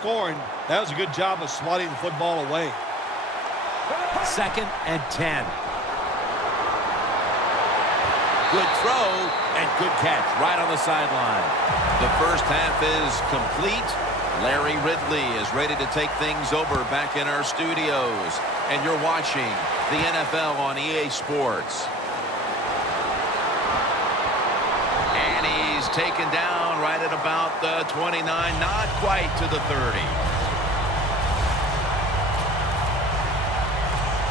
scoring. That was a good job of swatting the football away. 2nd and 10. Good throw and good catch right on the sideline. The first half is complete. Larry Ridley is ready to take things over back in our studios. And you're watching the NFL on EA Sports. And he's taken down right at about the 29, not quite to the 30.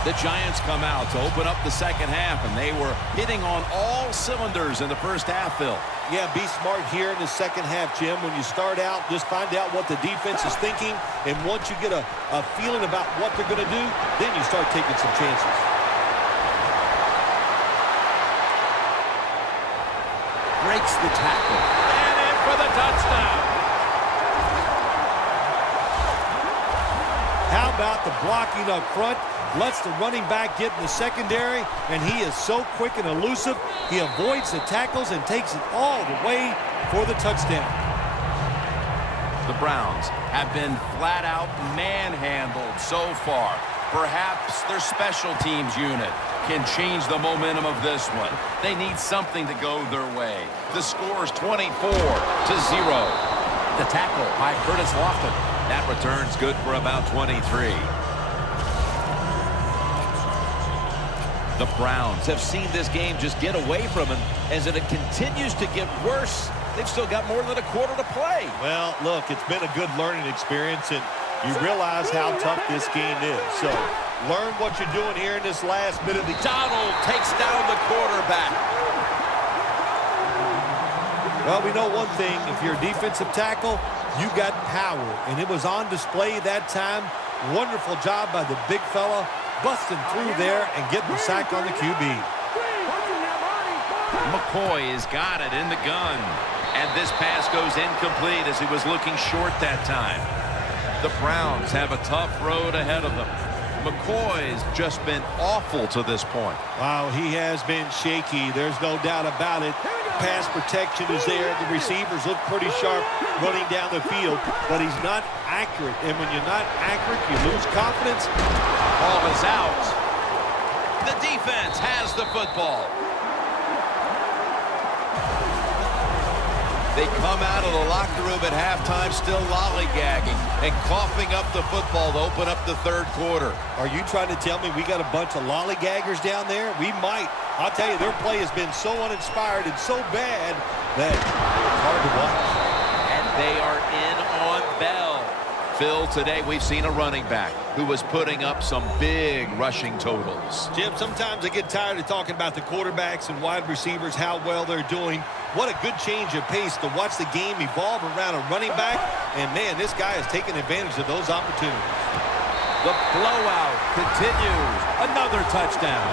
The Giants come out to open up the second half, and they were hitting on all cylinders in the first half, Phil. Yeah, be smart here in the second half, Jim. When you start out, just find out what the defense is thinking, and once you get a feeling about what they're going to do, then you start taking some chances. Breaks the tackle. And in for the touchdown. How about the blocking up front? Lets the running back get in the secondary, and he is so quick and elusive. He avoids the tackles and takes it all the way for the touchdown. The Browns have been flat out manhandled so far. Perhaps their special teams unit can change the momentum of this one. They need something to go their way. The score is 24-0. The tackle by Curtis Lofton. That return's good for about 23. The Browns have seen this game just get away from them. As it continues to get worse, they've still got more than a quarter to play. Well, look, it's been a good learning experience, and you realize how tough this game is. So learn what you're doing here in this last bit of the... Donald takes down the quarterback. Well, we know one thing. If you're a defensive tackle, you got power, and it was on display that time. Wonderful job by the big fella, busting through there and getting the sack on the QB. McCoy has got it in the gun. And this pass goes incomplete as he was looking short that time. The Browns have a tough road ahead of them. McCoy's just been awful to this point. Wow, he has been shaky. There's no doubt about it. Pass protection is there. The receivers look pretty sharp running down the field, but he's not accurate. And when you're not accurate, you lose confidence. Ball is out. The defense has the football. They come out of the locker room at halftime still lollygagging and coughing up the football to open up the third quarter. Are you trying to tell me we got a bunch of lollygaggers down there? We might. I'll tell you, their play has been so uninspired and so bad that it's hard to watch. And they are in on Bell. Phil, today we've seen a running back who was putting up some big rushing totals. Jim, sometimes I get tired of talking about the quarterbacks and wide receivers, how well they're doing. What a good change of pace to watch the game evolve around a running back. And, man, this guy is taking advantage of those opportunities. The blowout continues. Another touchdown.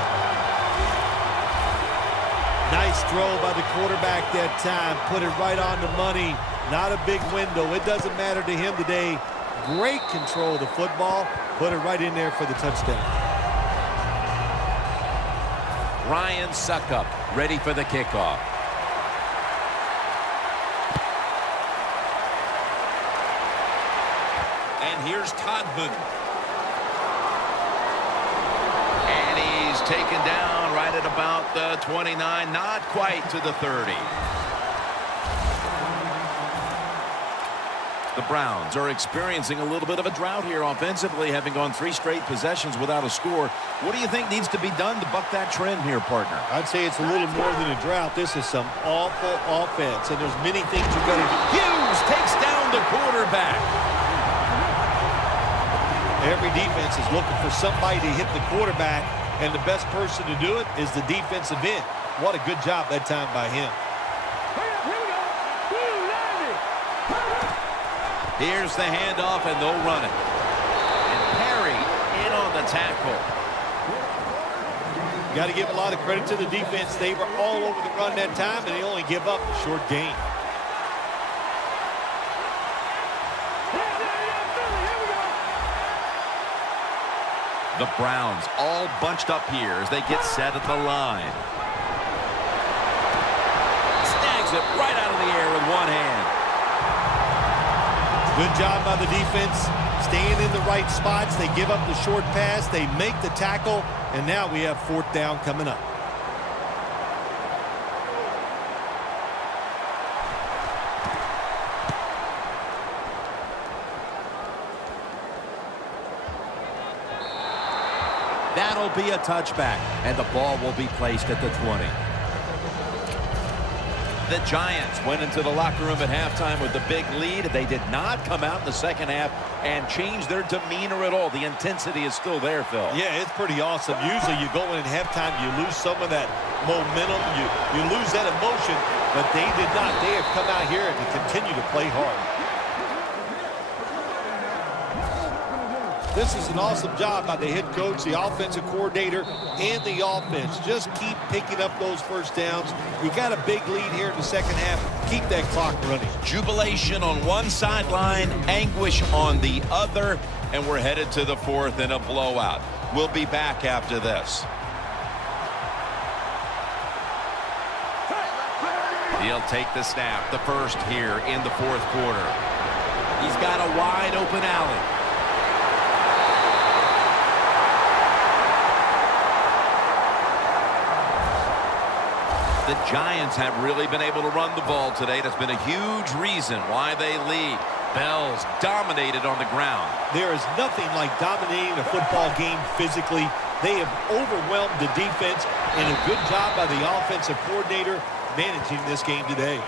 Nice throw by the quarterback that time. Put it right on the money. Not a big window. It doesn't matter to him today. Great control of the football. Put it right in there for the touchdown. Ryan Suckup ready for the kickoff. And here's Todman. And he's taken down right at about the 29, not quite to the 30. The Browns are experiencing a little bit of a drought here offensively, having gone 3 straight possessions without a score. What do you think needs to be done to buck that trend here, partner? I'd say it's a little more than a drought. This is some awful offense, and there's many things you've got to do. Hughes takes down the quarterback. Every defense is looking for somebody to hit the quarterback, and the best person to do it is the defensive end. What a good job that time by him. Here's the handoff, and they'll run it. And Perry in on the tackle. Got to give a lot of credit to the defense. They were all over the run that time, and they only give up a short gain. The Browns all bunched up here as they get set at the line. Snags it right out of the air with one hand. Good job by the defense, staying in the right spots. They give up the short pass. They make the tackle, and now we have 4th down coming up. That'll be a touchback, and the ball will be placed at the 20. The Giants went into the locker room at halftime with a big lead. They did not come out in the second half and change their demeanor at all. The intensity is still there, Phil. Yeah, it's pretty awesome. Usually you go in at halftime, you lose some of that momentum. You lose that emotion, but they did not. They have come out here and continue to play hard. This is an awesome job by the head coach, the offensive coordinator, and the offense. Just keep picking up those first downs. You got a big lead here in the second half. Keep that clock running. Jubilation on one sideline, anguish on the other, and we're headed to the 4th in a blowout. We'll be back after this. He'll take the snap, the first here in the 4th quarter. He's got a wide open alley. The Giants have really been able to run the ball today. That's been a huge reason why they lead. Bells dominated on the ground. There is nothing like dominating a football game physically. They have overwhelmed the defense, and a good job by the offensive coordinator managing this game today.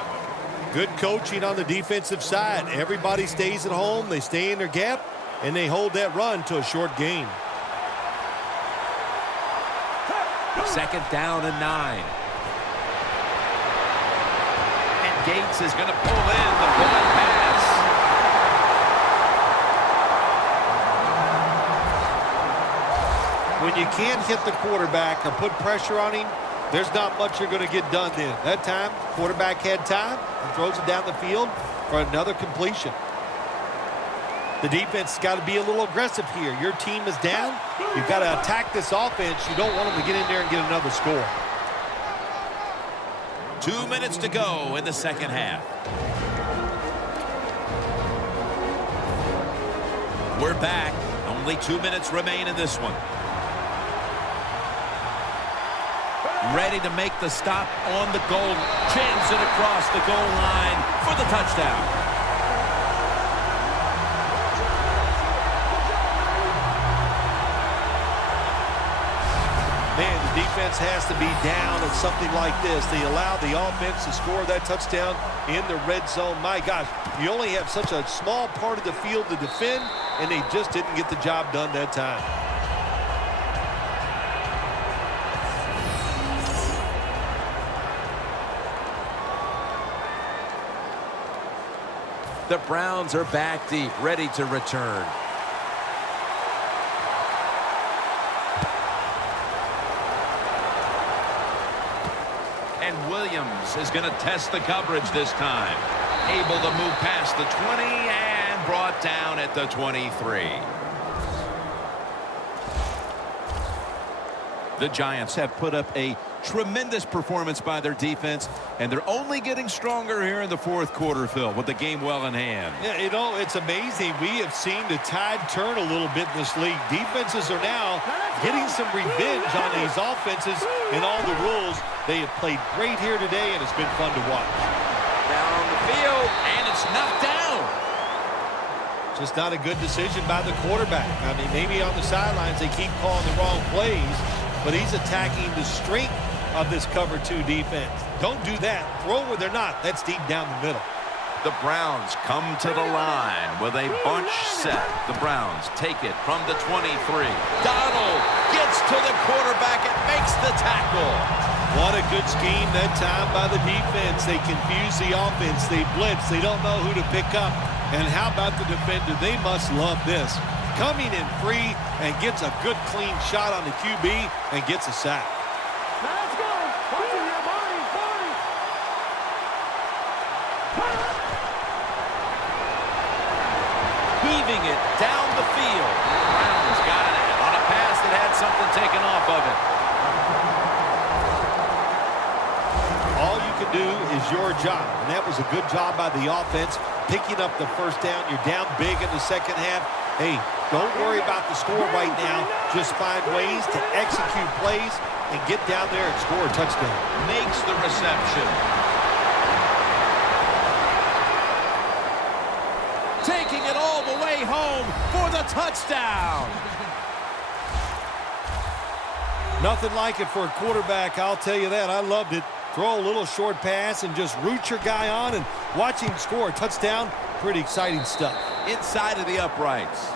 Good coaching on the defensive side. Everybody stays at home. They stay in their gap, and they hold that run to a short gain. 2nd down and 9. Gates is going to pull in the bullet pass. When you can't hit the quarterback or put pressure on him, there's not much you're going to get done then. That time, quarterback had time and throws it down the field for another completion. The defense has got to be a little aggressive here. Your team is down. You've got to attack this offense. You don't want them to get in there and get another score. 2 minutes to go in the second half. We're back. Only 2 minutes remain in this one. Ready to make the stop on the goal. Jams it across the goal line for the touchdown. Man, the defense has to be down at something like this. They allow the offense to score that touchdown in the red zone. My gosh, you only have such a small part of the field to defend, and they just didn't get the job done that time. The Browns are back deep, ready to return. And Williams is going to test the coverage this time. Able to move past the 20 and brought down at the 23. The Giants have put up a tremendous performance by their defense, and they're only getting stronger here in the 4th quarter, Phil, with the game well in hand. Yeah, you know, it's amazing. We have seen the tide turn a little bit in this league. Defenses are now getting some revenge on these offenses and all the rules. They have played great here today, and it's been fun to watch. Down the field, and it's knocked down. Just not a good decision by the quarterback. I mean, maybe on the sidelines they keep calling the wrong plays, but he's attacking the strength of this cover 2 defense. Don't do that. Throw where they're not. That's deep down the middle. The Browns come to the line with a bunch set. The Browns take it from the 23. Donald gets to the quarterback and makes the tackle. What a good scheme that time by the defense. They confuse the offense. They blitz. They don't know who to pick up. And how about the defender? They must love this. Coming in free and gets a good clean shot on the QB and gets a sack. Now let's go. Heaving it down the field. Browns got it on a pass that had something taken off of it. All you can do is your job, and that was a good job by the offense. picking up the first down. You're down big in the second half. Hey, don't worry about the score right now. Just find ways to execute plays and get down there and score a touchdown. Makes the reception. Taking it all the way home for the touchdown. Nothing like it for a quarterback, I'll tell you that. I loved it. Throw a little short pass and just root your guy on and watch him score a touchdown. Pretty exciting stuff. Inside of the uprights.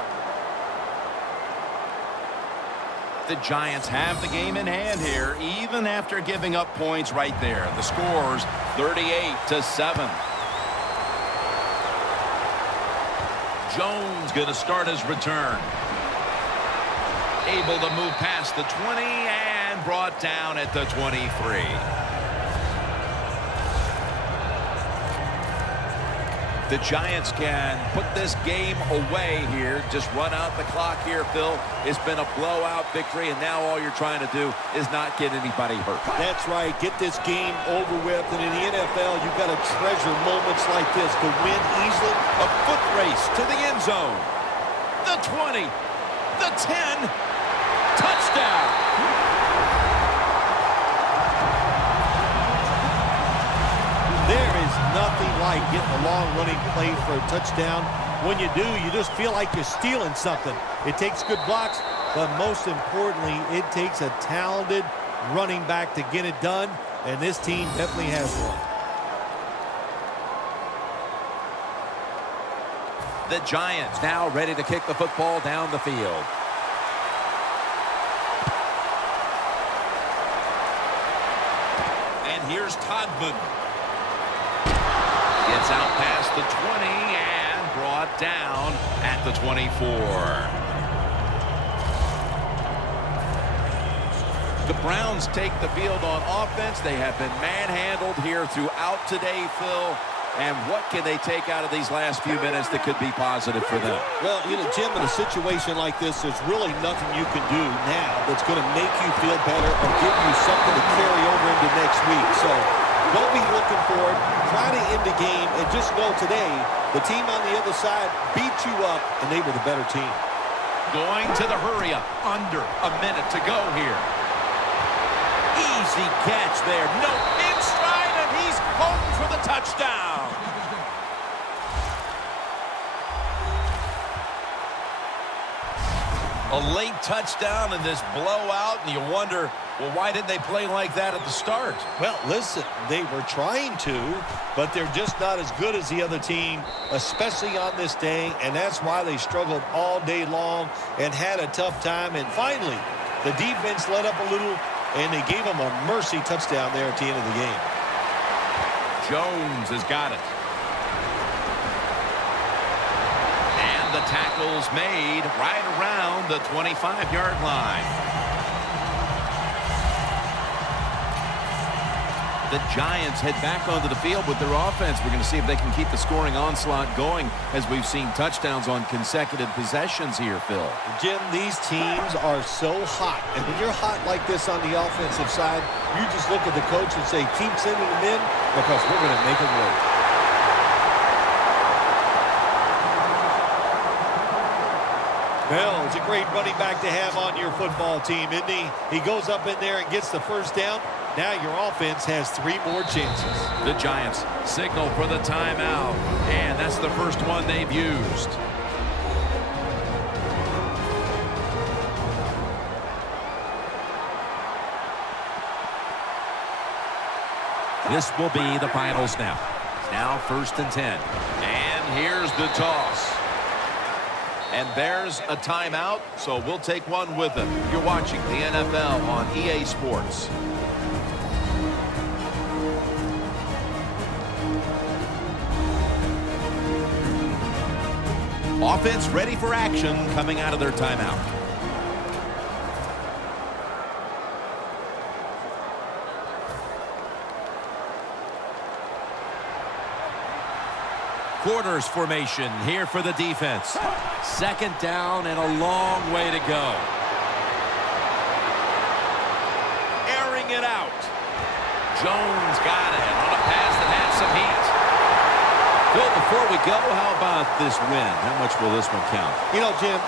The Giants have the game in hand here, even after giving up points right there. The score's 38-7. Jones going to start his return. Able to move past the 20 and brought down at the 23. The Giants can put this game away here. Just run out the clock here, Phil. It's been a blowout victory, and now all you're trying to do is not get anybody hurt. That's right. Get this game over with. And in the NFL, you've got to treasure moments like this to win easily. A foot race to the end zone. The 20. The 10. Touchdown. There is nothing like getting a long-running play for a touchdown. When you do, you just feel like you're stealing something. It takes good blocks, but most importantly, it takes a talented running back to get it done, and this team definitely has one. The Giants now ready to kick the football down the field. And here's Todman. Gets out past the 20 and brought down at the 24. The Browns take the field on offense. They have been manhandled here throughout today, Phil. And what can they take out of these last few minutes that could be positive for them? Well, you know, Jim, in a situation like this, there's really nothing you can do now that's going to make you feel better or give you something to carry over into next week. So don't be looking for it. Try to end the game and just know today the team on the other side beat you up and they were the better team. Going to the hurry up. Under a minute to go here. Easy catch there. No, in stride, and he's home for the touchdown. A late touchdown in this blowout, and you wonder, well, why didn't they play like that at the start? Well, listen, they were trying to, but they're just not as good as the other team, especially on this day, and that's why they struggled all day long and had a tough time. And finally, the defense let up a little, and they gave them a mercy touchdown there at the end of the game. Jones has got it. And the tackle's made right around the 25-yard line. The Giants head back onto the field with their offense. We're going to see if they can keep the scoring onslaught going as we've seen touchdowns on consecutive possessions here, Phil. Jim, these teams are so hot. And when you're hot like this on the offensive side, you just look at the coach and say, keep sending them in because we're going to make it work. Well, it's a great running back to have on your football team, isn't he? He goes up in there and gets the first down. Now your offense has 3 more chances. The Giants signal for the timeout, and that's the first one they've used. This will be the final snap. Now 1st and 10. And here's the toss. And there's a timeout, so we'll take one with them. You're watching the NFL on EA Sports. Offense ready for action coming out of their timeout. Quarters formation here for the defense. 2nd down and a long way to go. Airing it out. Jones got it on a pass that had some heat. Phil, before we go, how about this win? How much will this one count? You know, Jim,